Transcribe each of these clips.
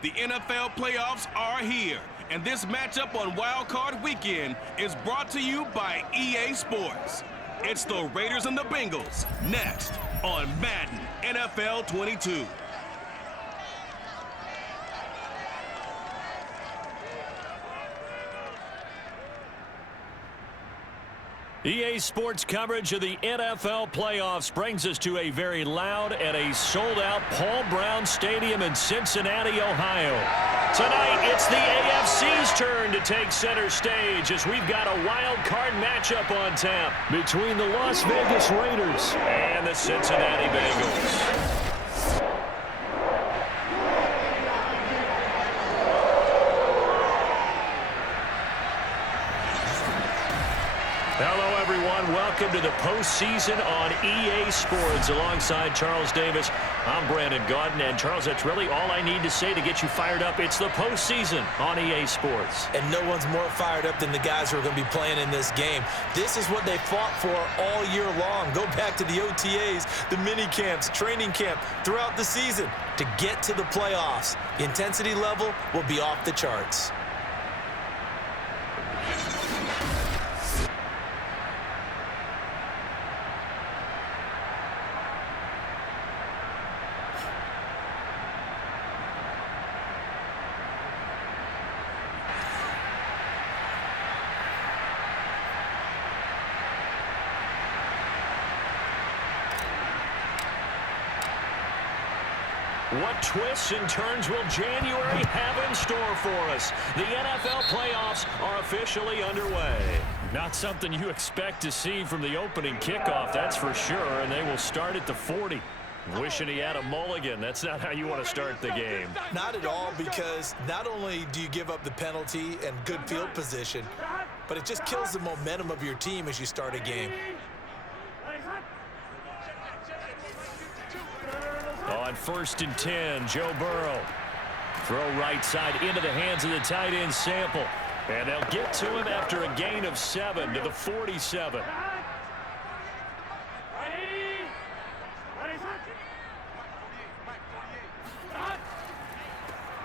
The NFL playoffs are here, and this matchup on Wild Card Weekend is brought to you by EA Sports. It's the Raiders and the Bengals, next on Madden NFL 22. EA Sports coverage of the NFL playoffs brings us to a very loud and a sold-out Paul Brown Stadium in Cincinnati, Ohio. Tonight, it's the AFC's turn to take center stage as we've got a wild card matchup on tap between the Las Vegas Raiders and the Cincinnati Bengals. Hello, everyone. Welcome to the postseason on EA Sports. Alongside Charles Davis, I'm Brandon Gaudin. And, Charles, that's really all I need to say to get you fired up. It's the postseason on EA Sports. And no one's more fired up than the guys who are going to be playing in this game. This is what they fought for all year long. Go back to the OTAs, the mini camps, training camp, throughout the season to get to the playoffs. The intensity level will be off the charts. What twists and turns will January have in store for us? The NFL playoffs are officially underway. Not something you expect to see from the opening kickoff, that's for sure, and they will start at the 40. Wishing he had a mulligan. That's not how you want to start the game. Not at all, because not only do you give up the penalty and good field position, but it just kills the momentum of your team as you start a game. On 1st and 10, Joe Burrow. Throw right side into the hands of the tight end Sample. And they'll get to him after a gain of 7 to the 47.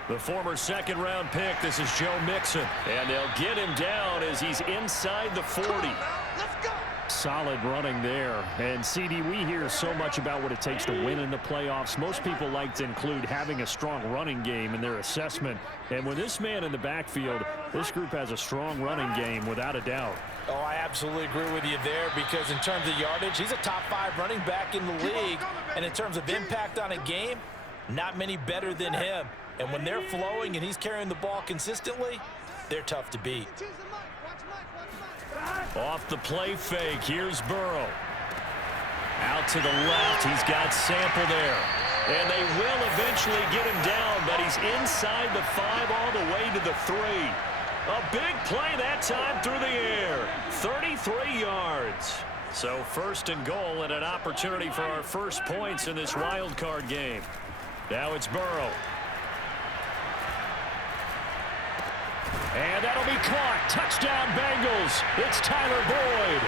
The former second-round pick, this is Joe Mixon. And they'll get him down as he's inside the 40. Let's go. Solid running there. And, CD, we hear so much about what it takes to win in the playoffs. Most people like to include having a strong running game in their assessment. And with this man in the backfield, this group has a strong running game without a doubt. Oh, I absolutely agree with you there, because in terms of yardage, he's a top 5 running back in the league. And in terms of impact on a game, not many better than him. And when they're flowing and he's carrying the ball consistently, they're tough to beat. Off the play fake, here's Burrow. Out to the left, he's got Sample there. And they will eventually get him down, but he's inside the 5 all the way to the 3. A big play that time through the air. 33 yards. So 1st and goal and an opportunity for our first points in this wild card game. Now it's Burrow. And that'll be caught. Touchdown, Bengals. It's Tyler Boyd.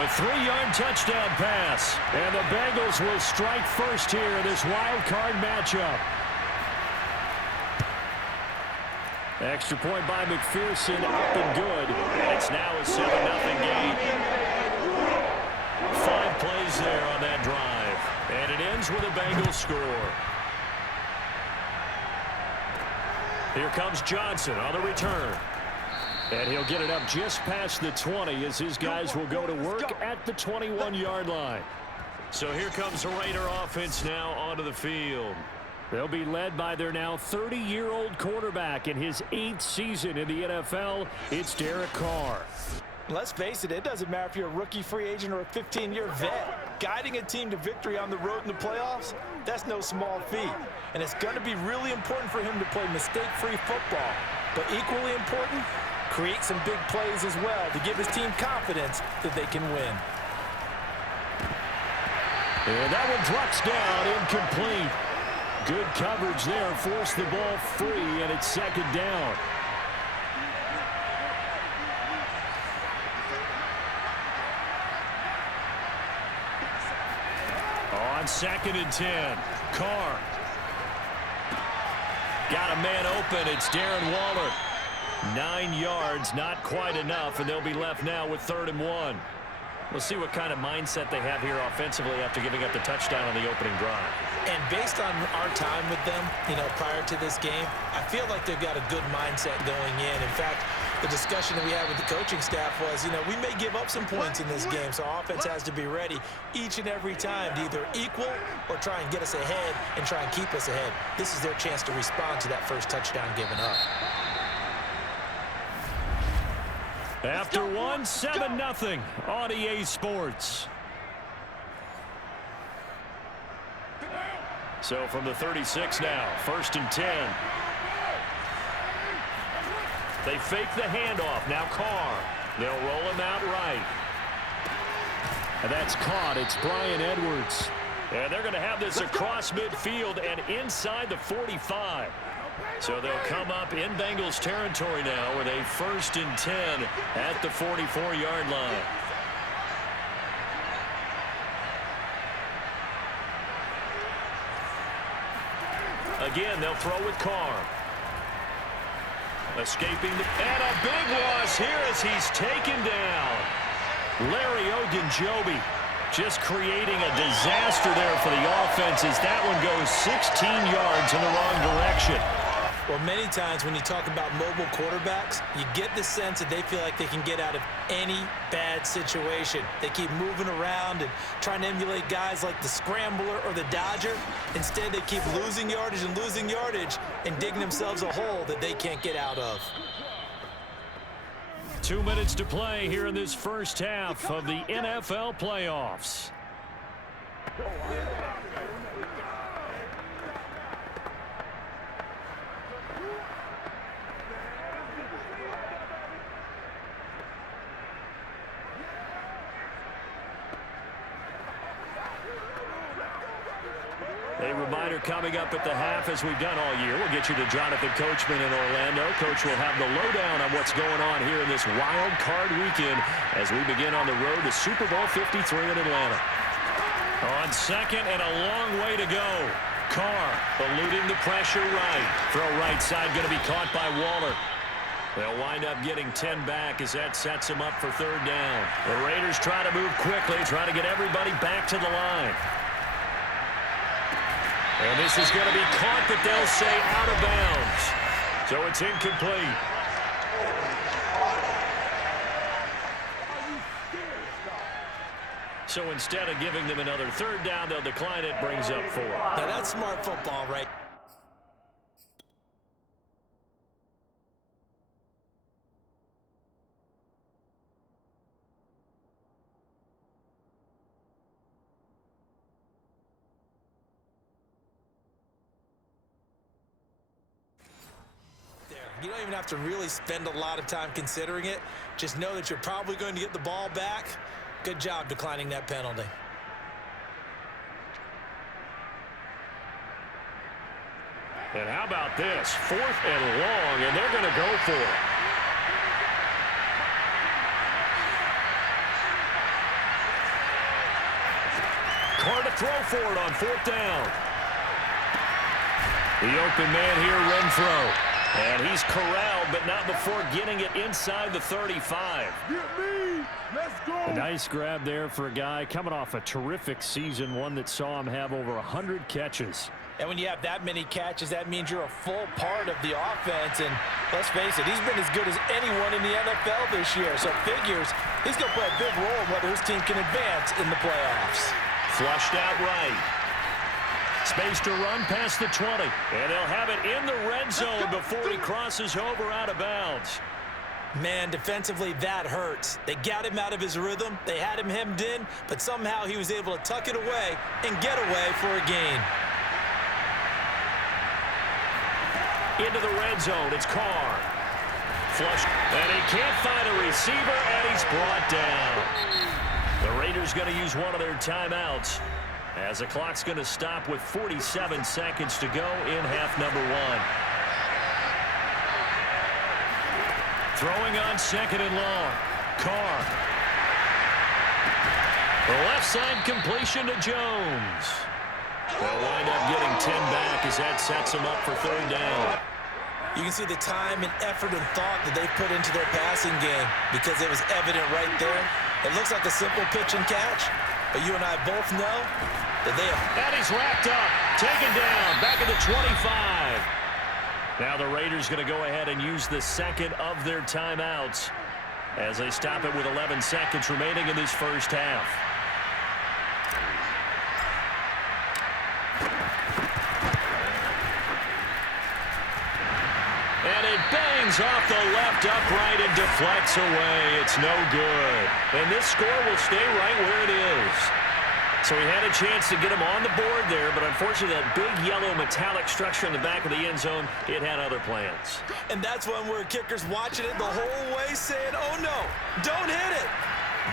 A 3-yard touchdown pass. And the Bengals will strike first here in this wild card matchup. Extra point by McPherson, up and good. And it's now a 7-0 game. 5 plays there on that drive. And it ends with a Bengals score. Here comes Johnson on the return. And he'll get it up just past the 20 as his guys will go to work at the 21-yard line. So here comes the Raider offense now onto the field. They'll be led by their now 30-year-old quarterback in his 8th season in the NFL. It's Derek Carr. Let's face it, it doesn't matter if you're a rookie free agent or a 15-year vet. Guiding a team to victory on the road in the playoffs, that's no small feat. And it's going to be really important for him to play mistake-free football. But equally important, create some big plays as well to give his team confidence that they can win. And that one drops down, incomplete. Good coverage there, forced the ball free, and it's 2nd down. On 2nd and 10, Carr. Got a man open. It's Darren Waller. 9 yards, not quite enough, and they'll be left now with 3rd and 1. We'll see what kind of mindset they have here offensively after giving up the touchdown on the opening drive. And based on our time with them, prior to this game, I feel like they've got a good mindset going in. In fact, the discussion that we had with the coaching staff was, we may give up some points in this game, so offense has to be ready each and every time to either equal or try and get us ahead and try and keep us ahead. This is their chance to respond to that first touchdown given up. After 1, 7-0 on EA Sports. So from the 36 now, 1st and 10. They fake the handoff. Now Carr. They'll roll him out right. And that's caught. It's Brian Edwards. And they're going to have this across midfield and inside the 45. So they'll come up in Bengals territory now with a 1st and 10 at the 44-yard line. Again, they'll throw with Carr. Escaping and a big loss here as he's taken down. Larry Ogunjobi just creating a disaster there for the offense as that one goes 16 yards in the wrong direction. Well, many times when you talk about mobile quarterbacks, you get the sense that they feel like they can get out of any bad situation. They keep moving around and trying to emulate guys like the Scrambler or the Dodger. Instead, they keep losing yardage and digging themselves a hole that they can't get out of. 2 minutes to play here in this first half of the NFL playoffs. A reminder coming up at the half, as we've done all year. We'll get you to Jonathan Coachman in Orlando. Coach will have the lowdown on what's going on here in this wild card weekend as we begin on the road to Super Bowl 53 in Atlanta. On 2nd and a long way to go. Carr eluding the pressure right. Throw right side going to be caught by Waller. They'll wind up getting 10 back as that sets them up for 3rd down. The Raiders try to move quickly, try to get everybody back to the line. And this is going to be caught, but they'll say out of bounds. So it's incomplete. So instead of giving them another 3rd down, they'll decline it, brings up 4. Now that's smart football, right? You don't even have to really spend a lot of time considering it. Just know that you're probably going to get the ball back. Good job declining that penalty. And how about this? 4th and long, and they're going to go for it. Carr to throw for it on 4th down. The open man here, Renfro. And he's corralled, but not before getting it inside the 35. Let's go. A nice grab there for a guy coming off a terrific season, one that saw him have over 100 catches. And when you have that many catches, that means you're a full part of the offense. And let's face it, he's been as good as anyone in the NFL this year. So figures he's going to play a big role in whether his team can advance in the playoffs. Flushed out right. Space to run past the 20. And they'll have it in the red zone before he crosses over out of bounds. Man, defensively, that hurts. They got him out of his rhythm. They had him hemmed in, but somehow he was able to tuck it away and get away for a gain. Into the red zone, it's Carr. Flush, and he can't find a receiver, and he's brought down. The Raiders going to use one of their timeouts as the clock's going to stop with 47 seconds to go in half number 1. Throwing on 2nd and long. Carr. The left side completion to Jones. They'll wind up getting 10 back as that sets them up for third down. You can see the time and effort and thought that they put into their passing game because it was evident right there. It looks like a simple pitch and catch, but you and I both know that they have... And he's wrapped up, taken down, back at the 25. Now the Raiders going to go ahead and use the second of their timeouts as they stop it with 11 seconds remaining in this first half. And it bangs off the left upright and deflects away. It's no good. And this score will stay right where it is. So he had a chance to get him on the board there, but unfortunately that big yellow metallic structure in the back of the end zone, it had other plans. And that's one where kickers watching it the whole way saying, oh no, don't hit it.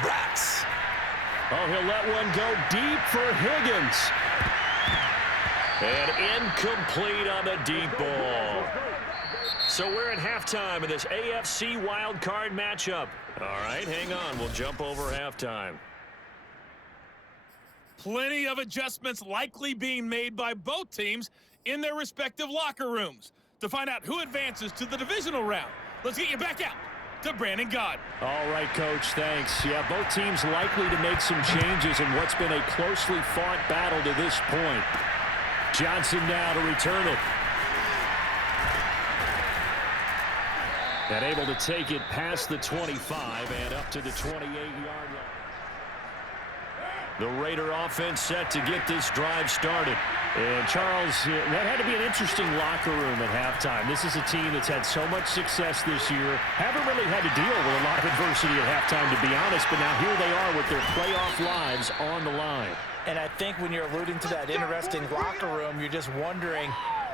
Rats. Oh, he'll let one go deep for Higgins. And incomplete on the deep ball. So we're at halftime in this AFC wild card matchup. All right, hang on. We'll jump over halftime. Plenty of adjustments likely being made by both teams in their respective locker rooms. To find out who advances to the divisional round, let's get you back out to Brandon God. All right, Coach, thanks. Yeah, both teams likely to make some changes in what's been a closely fought battle to this point. Johnson now to return it. And able to take it past the 25 and up to the 28-yard line. The Raider offense set to get this drive started. And Charles, that had to be an interesting locker room at halftime. This is a team that's had so much success this year. Haven't really had to deal with a lot of adversity at halftime, to be honest. But now here they are with their playoff lives on the line. And I think when you're alluding to that interesting locker room, you're just wondering,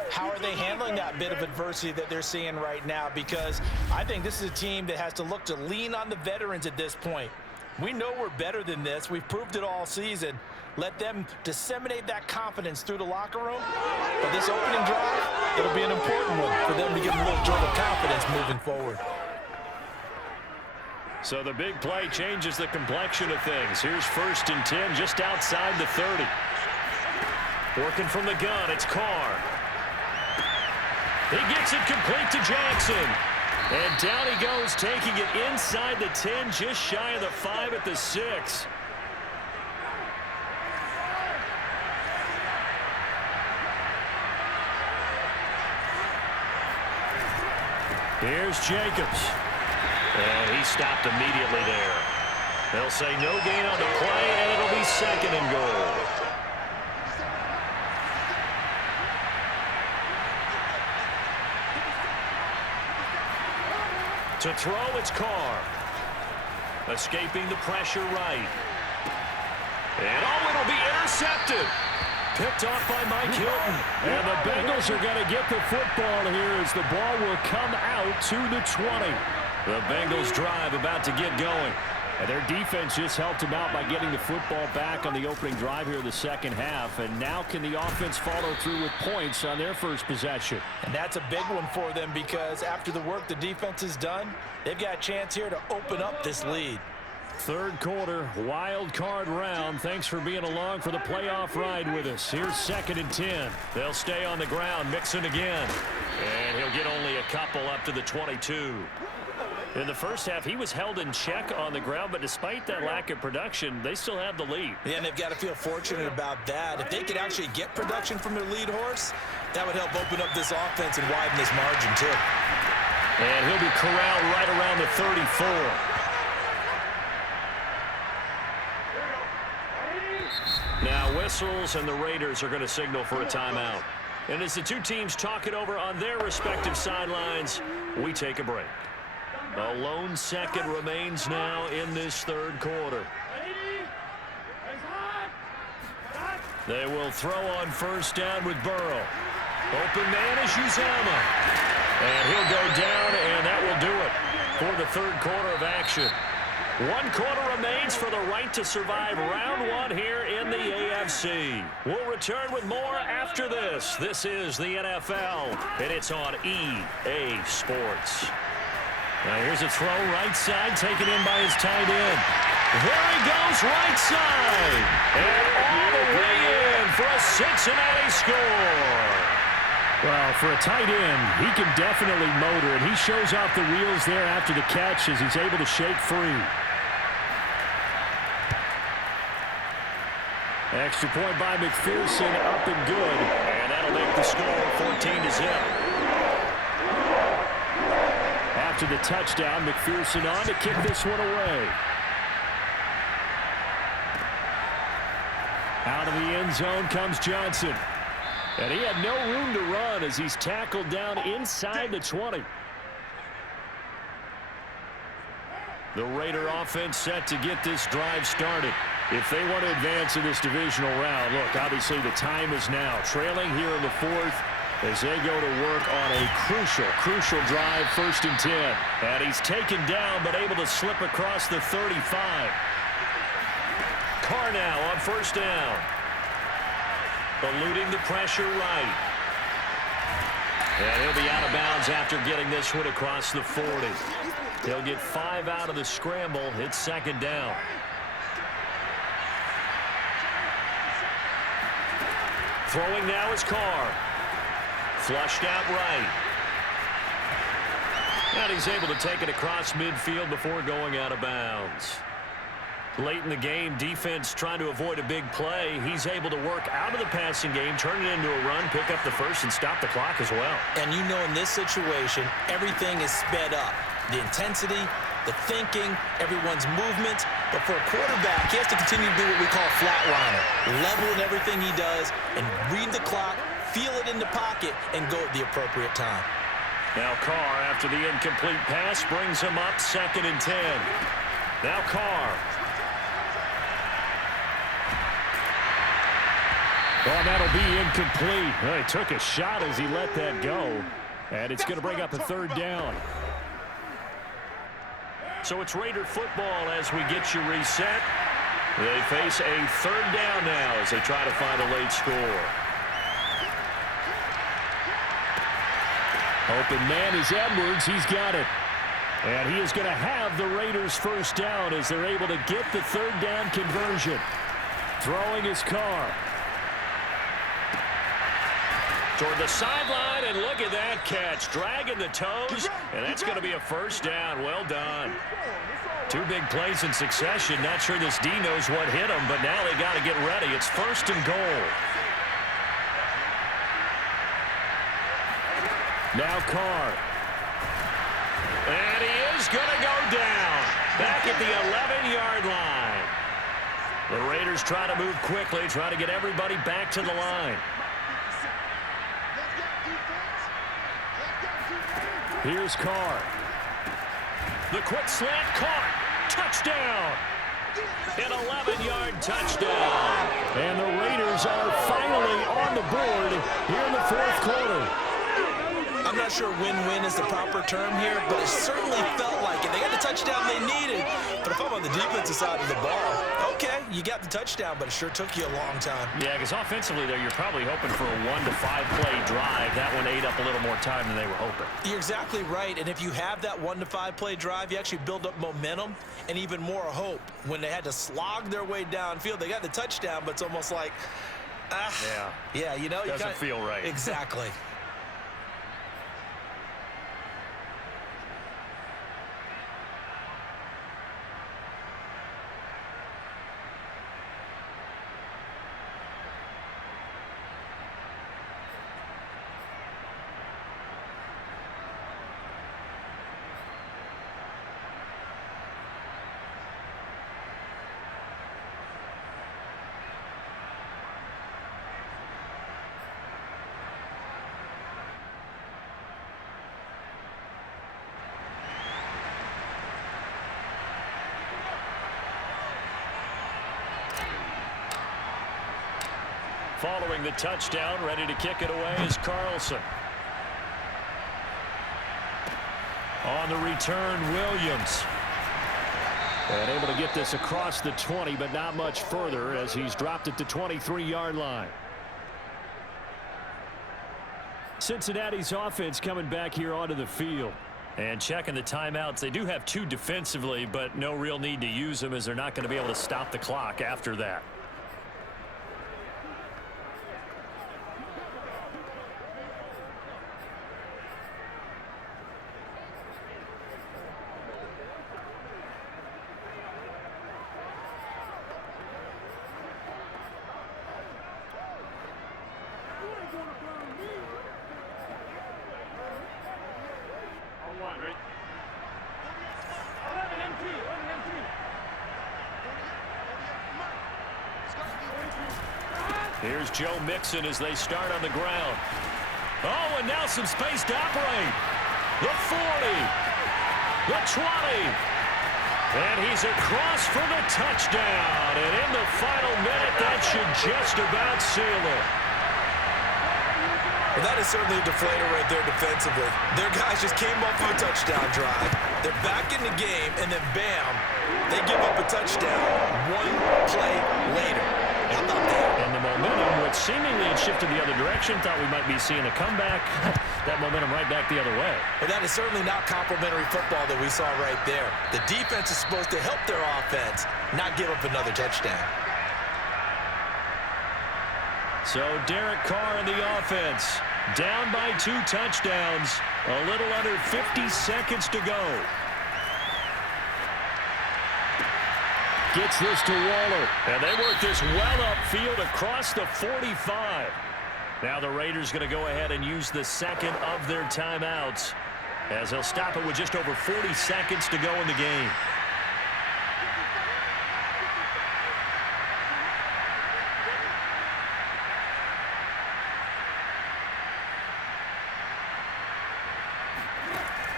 how are they handling that bit of adversity that they're seeing right now? Because I think this is a team that has to look to lean on the veterans at this point. We know we're better than this. We've proved it all season. Let them disseminate that confidence through the locker room. But this opening drive, it'll be an important one for them to get a little jolt of confidence moving forward. So the big play changes the complexion of things. Here's 1st and 10 just outside the 30. Working from the gun, it's Carr. He gets it complete to Jackson. And down he goes, taking it inside the 10, just shy of the 5 at the 6. Here's Jacobs. And he stopped immediately there. They'll say no gain on the play, and it'll be 2nd and goal. To throw, it's Carr. Escaping the pressure right. And it'll be intercepted. Picked off by Mike Hilton. And the Bengals are going to get the football here as the ball will come out to the 20. The Bengals drive about to get going. And their defense just helped them out by getting the football back on the opening drive here in the second half. And now can the offense follow through with points on their first possession? And that's a big one for them because after the work the defense has done, they've got a chance here to open up this lead. Third quarter, wild card round. Thanks for being along for the playoff ride with us. Here's 2nd and 10. They'll stay on the ground, mixing again. And he'll get only a couple up to the 22. In the first half, he was held in check on the ground, but despite that lack of production, they still have the lead. Yeah, and they've got to feel fortunate about that. If they could actually get production from their lead horse, that would help open up this offense and widen this margin, too. And he'll be corralled right around the 34. Now whistles, and the Raiders are going to signal for a timeout. And as the two teams talk it over on their respective sidelines, we take a break. A lone second remains now in this third quarter. They will throw on first down with Burrow. Open man is Uzama. And he'll go down, and that will do it for the third quarter of action. 1 quarter remains for the right to survive round 1 here in the AFC. We'll return with more after this. This is the NFL, and it's on EA Sports. Now here's a throw right side, taken in by his tight end. There he goes, right side. And all the way in for a Cincinnati score. Well, for a tight end, he can definitely motor, and he shows off the wheels there after the catch as he's able to shake free. Extra point by McPherson, up and good. And that'll make the score 14-0. After the touchdown, McPherson on to kick this one away. Out of the end zone comes Johnson. And he had no room to run as he's tackled down inside the 20. The Raider offense set to get this drive started. If they want to advance in this divisional round, look, obviously the time is now. Trailing here in the fourth as they go to work on a crucial drive, 1st and 10. And he's taken down but able to slip across the 35. Carr now on 1st down. Eluding the pressure right. And he'll be out of bounds after getting this one across the 40. He'll get 5 out of the scramble. It's 2nd down. Throwing now is Carr. Flushed out right. And he's able to take it across midfield before going out of bounds. Late in the game, defense trying to avoid a big play. He's able to work out of the passing game, turn it into a run, pick up the first, and stop the clock as well. And you know in this situation, everything is sped up. The intensity, the thinking, everyone's movement. But for a quarterback, he has to continue to do what we call flatliner. Level in everything he does and read the clock, feel it in the pocket, and go at the appropriate time. Now Carr, after the incomplete pass, brings him up 2nd and 10. Now Carr. Oh, that'll be incomplete. Well, he took a shot as he let that go. And it's going to bring up a 3rd down. So it's Raider football as we get you reset. They face a 3rd down now as they try to find a late score. Open man is Edwards. He's got it. And he is going to have the Raiders 1st down as they're able to get the 3rd down conversion. Throwing his Carr. Toward the sideline, and look at that catch. Dragging the toes, and that's going to be a 1st down. Well done. 2 big plays in succession. Not sure this D knows what hit him, but now they got to get ready. It's 1st and goal. Now Carr. And he is going to go down. Back at the 11-yard line. The Raiders try to move quickly, try to get everybody back to the line. Here's Carr. The quick slant caught. Touchdown. An 11-yard touchdown. And the Raiders are finally on the board here in the 4th quarter. I'm not sure win-win is the proper term here, but it certainly felt like it. They got the touchdown they needed. But if I'm on the defensive side of the ball, okay, you got the touchdown, but it sure took you a long time. Yeah, because offensively there, you're probably hoping for a 1 to 5 play drive. That one ate up a little more time than they were hoping. You're exactly right, and if you have that 1 to 5 play drive, you actually build up momentum and even more hope. When they had to slog their way downfield, they got the touchdown, but it's almost like, yeah, you know, doesn't feel right. Exactly. Following the touchdown, ready to kick it away is Carlson. On the return, Williams. And able to get this across the 20, but not much further as he's dropped at the 23-yard line. Cincinnati's offense coming back here onto the field. And checking the timeouts. They do have 2 defensively, but no real need to use them as they're not going to be able to stop the clock after that. Here's Joe Mixon as they start on the ground. Oh, and now some space to operate. The 40. The 20. And he's across for the touchdown. And in the final minute, that should just about seal it. Well, that is certainly a deflator right there defensively. Their guys just came off of a touchdown drive. They're back in the game, and then bam, they give up a touchdown one play later. How about that? And the momentum, which seemingly had shifted the other direction, thought we might be seeing a comeback. That momentum right back the other way. But that is certainly not complimentary football that we saw right there. The defense is supposed to help their offense, not give up another touchdown. So Derek Carr in the offense, down by 2 touchdowns, a little under 50 seconds to go. Gets this to Waller, and they work this well upfield across the 45. Now the Raiders going to go ahead and use the second of their timeouts as they'll stop it with just over 40 seconds to go in the game.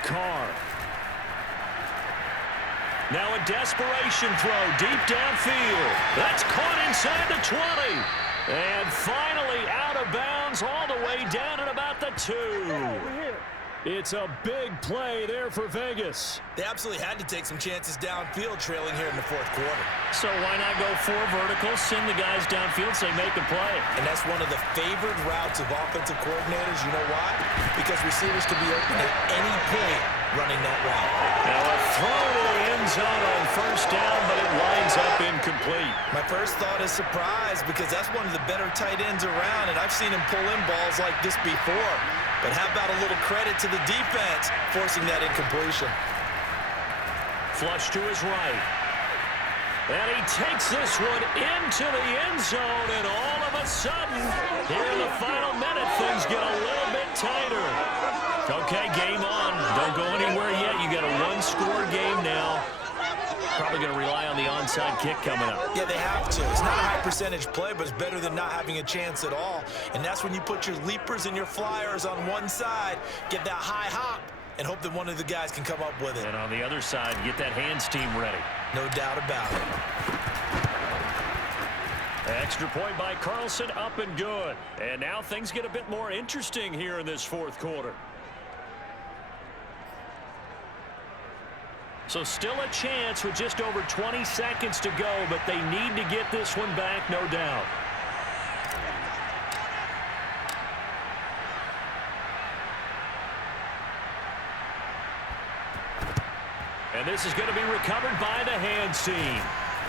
Carr. Now a desperation throw deep downfield. That's caught inside the 20. And finally out of bounds all the way down at about the 2. It's a big play there for Vegas. They absolutely had to take some chances downfield trailing here in the fourth quarter. So why not go 4 verticals, send the guys downfield, say make a play. And that's one of the favored routes of offensive coordinators. You know why? Because receivers can be open at any point running that route. Now a throw to the end zone on first down, but it winds up incomplete. My first thought is surprise because that's one of the better tight ends around, and I've seen him pull in balls like this before. But how about a little credit to the defense forcing that incompletion? Flush to his right. And he takes this one into the end zone, and all of a sudden, here in the final minute, things get a little bit tighter. Okay, game on. Don't go anywhere yet. You got a 1-score game now. Probably going to rely on the onside kick coming up. Yeah, they have to. It's not a high percentage play, but it's better than not having a chance at all. And that's when you put your leapers and your flyers on one side, get that high hop, and hope that one of the guys can come up with it. And on the other side, get that hands team ready. No doubt about it. Extra point by Carlson, up and good. And now things get a bit more interesting here in this fourth quarter. So still a chance with just over 20 seconds to go, but they need to get this one back, no doubt. And this is going to be recovered by the hands team.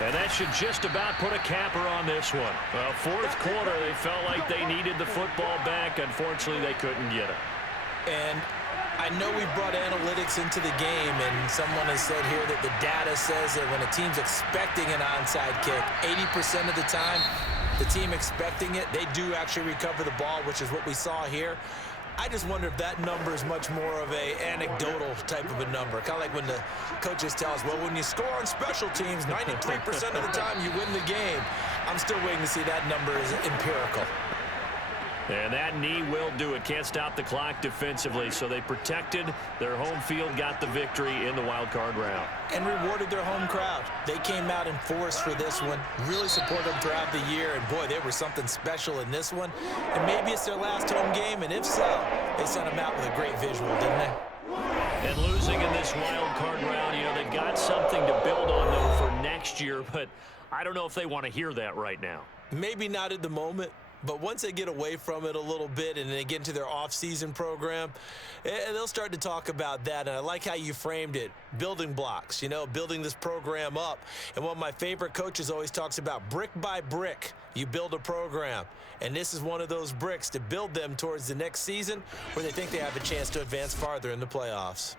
And that should just about put a capper on this one. Well, fourth quarter, they felt like they needed the football back. Unfortunately, they couldn't get it. And I know we brought analytics into the game, and someone has said here that the data says that when a team's expecting an onside kick, 80% of the time, the team expecting it, they do actually recover the ball, which is what we saw here. I just wonder if that number is much more of a anecdotal type of a number. Kind of like when the coaches tell us, well, when you score on special teams, 93% of the time you win the game. I'm still waiting to see that number is empirical. And that knee will do it. Can't stop the clock defensively. So they protected their home field, got the victory in the wild card round. And rewarded their home crowd. They came out in force for this one. Really supported them throughout the year. And boy, they were something special in this one. And maybe it's their last home game. And if so, they sent them out with a great visual, didn't they? And losing in this wild card round, you know, they've got something to build on, though, for next year. But I don't know if they want to hear that right now. Maybe not at the moment. But once they get away from it a little bit and they get into their off-season program, they'll start to talk about that. And I like how you framed it, building blocks, you know, building this program up. And one of my favorite coaches always talks about brick by brick, you build a program. And this is one of those bricks to build them towards the next season where they think they have a chance to advance farther in the playoffs.